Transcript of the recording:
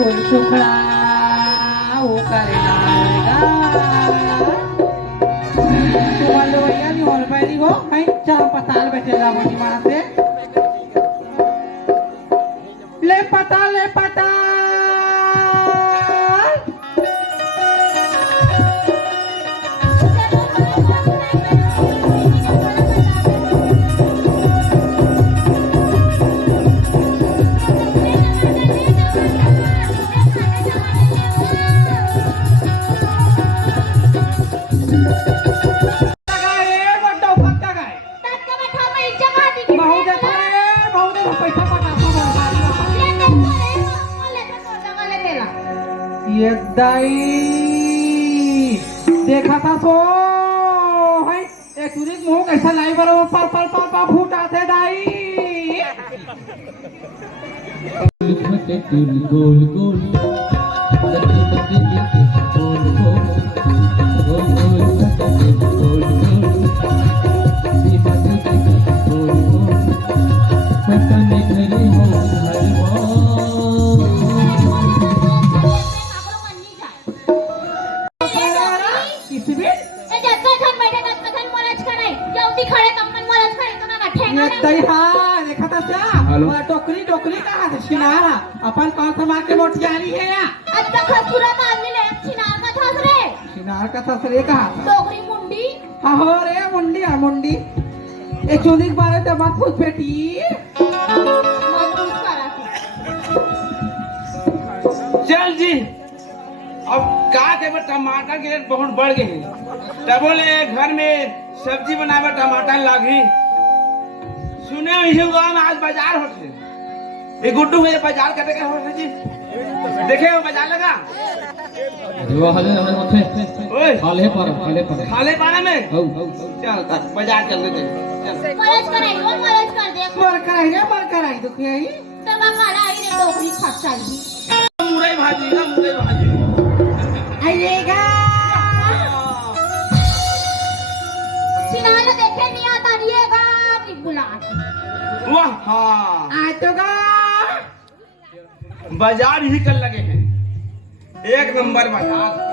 फूल सुखड़ा वो करेगा तुम्हारे भैया नहीं होने पाएगी हो भाई चार पताल बैठेगा बनी वहां से ले पताल दाई देखा था सो है एक सुरीक मुंह कैसा लाई बराबर पर फूटा थे दाई गोल गोल टोकरी टोकरी कहा थे शिनारा अपन कौन सा मार के मोटियारी है या अच्छा खसुरा मारने ले छिनार का था रे शिनार का था रे कहा टोकरी मुंडी हाँ हो रे मुंडी आ मुंडी एक चोरी के बारे में बात पूछ बेटी चल जी अब का के टमाटर के रेट बहुत बढ़ गए हैं तब बोले घर में सब्जी बनावे टमाटर लागी सुने ही गाँव में आज बाजार होते ये गुड्डू में बाजार कटे के होते जी देखे वो बाजार लगा वो हले होते खाले पारा में चल बाजार चल दे मरज कराई दुखी आई तब मारा आई रे टोकरी खसाई मुरई भाजी आइएगा छिनार देखे नहीं आता रिएगा कि बुला वाह हाँ आ तो गा बाजार ही कर लगे हैं एक नंबर बाजार